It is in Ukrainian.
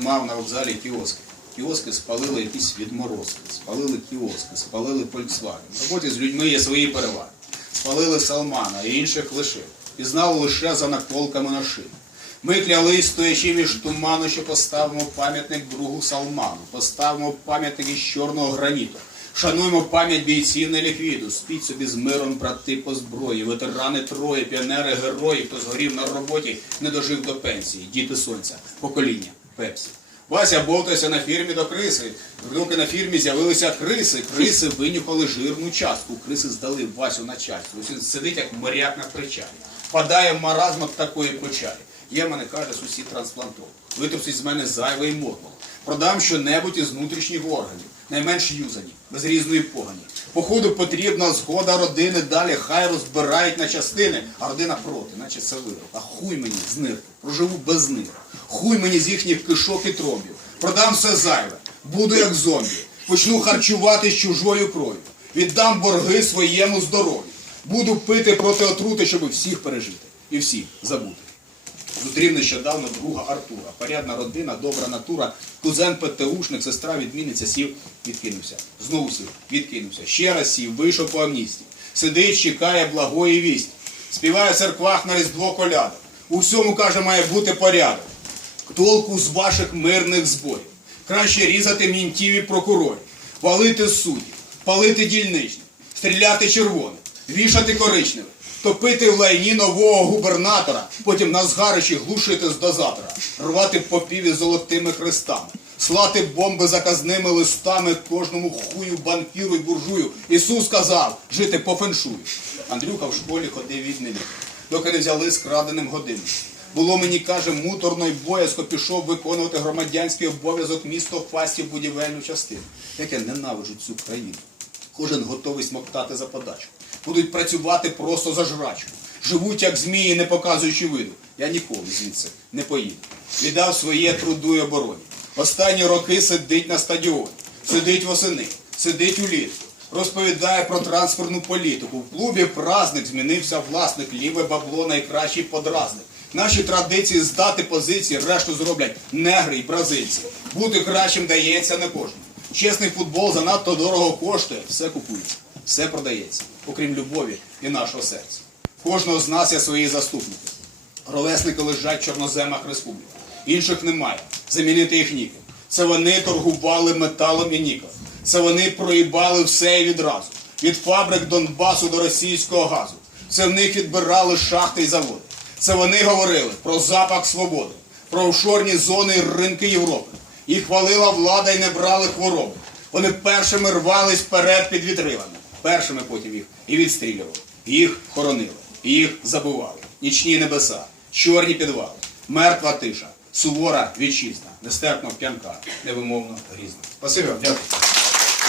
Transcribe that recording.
мав на вокзалі кіоски. Кіоски спалили якісь відморозки, спалили кіоски, спалили Volkswagen. В роботі з людьми є свої переваги. Спалили Салмана і інших лишив. Пізнали лише за наколками на шиї. Ми клялись, стоячи між туману, що поставимо пам'ятник другу Салману, поставимо пам'ятник із чорного граніту. Шануємо пам'ять бійців неліквіду. Спіть собі з миром, брати по зброї, ветерани троє, піонери, герої, хто згорів на роботі, не дожив до пенсії, діти сонця, покоління, пепсі. Вася бовтався на фірмі до криси. Доки на фірмі з'явилися криси, криси винюхали жирну частку. Криси здали Васю на частку. Ось він сидить як моряк на причалі. Падає маразм від такої печалі. Є мене, каже, сусід трансплантолог. Витрусить з мене зайвий мотлох. Продам що-небудь із внутрішніх органів, найменш юзані, без різної погані. Походу потрібна згода родини, далі хай розбирають на частини, а родина проти, наче це вирок. А хуй мені з нирки, проживу без них. Хуй мені з їхніх кишок і тромбів. Продам все зайве, буду як зомбі. Почну харчувати з чужою кров'ю. Віддам борги своєму здоров'ю. Буду пити проти отрути, щоб всіх пережити і всіх забути. Зустрів нещодавно друга Артура. Порядна родина, добра натура, кузен ПТУшник, сестра відмінниця сів, відкинувся. Знову сів, відкинувся. Ще раз сів, вийшов по амністії. Сидить, чекає благої вісті. Співає в церквах на різдво коляда. У всьому, каже, має бути порядок. Толку з ваших мирних зборів. Краще різати мінтів і прокурорів, валити суддів, палити дільничних, стріляти червоних, вішати коричневих, топити в лайні нового губернатора, потім на згарищі глушити з дозатора, рвати попів із золотими хрестами, слати бомби заказними листами кожному хую, банкіру й буржую. Ісус сказав жити по феншую. Андрюха в школі ходив від відмінник, доки не взяли з краденим годинником. Було мені, каже, муторно й боязко пішов виконувати громадянський обов'язок місто Фастів будівельну частину. Як я ненавиджу цю країну. Кожен готовий смоктати за подачу. Будуть працювати просто за жрачку. Живуть як змії, не показуючи виду. Я ніколи звідси не поїду. Віддав своє труду й обороні. Останні роки сидить на стадіоні, сидить восени, сидить улітку. Розповідає про транспортну політику. В клубі праздник змінився власник, ліве бабло найкращий подразник. Наші традиції здати позиції, решту зроблять негри й бразильці. Бути кращим дається не кожному. Чесний футбол занадто дорого коштує, все купується, все продається, окрім любові і нашого серця. Кожного з нас є свої заступники. Ровесники лежать в чорноземах республіки. Інших немає. Замінити їх ніким. Це вони торгували металом і нікелем. Це вони проїбали все і відразу. Від фабрик Донбасу до російського газу. Це в них відбирали шахти і заводи. Це вони говорили про запах свободи, про офшорні зони і ринки Європи. Їх хвалила влада і не брали хвороби. Вони першими рвались вперед під вітрилами. Першими потім їх і відстрілювали. Їх хоронили, їх забували. Нічні небеса, чорні підвали, мертва тиша, сувора вітчизна, нестерпно п'янка, невимовно грізна. Спасибі вам, дякую.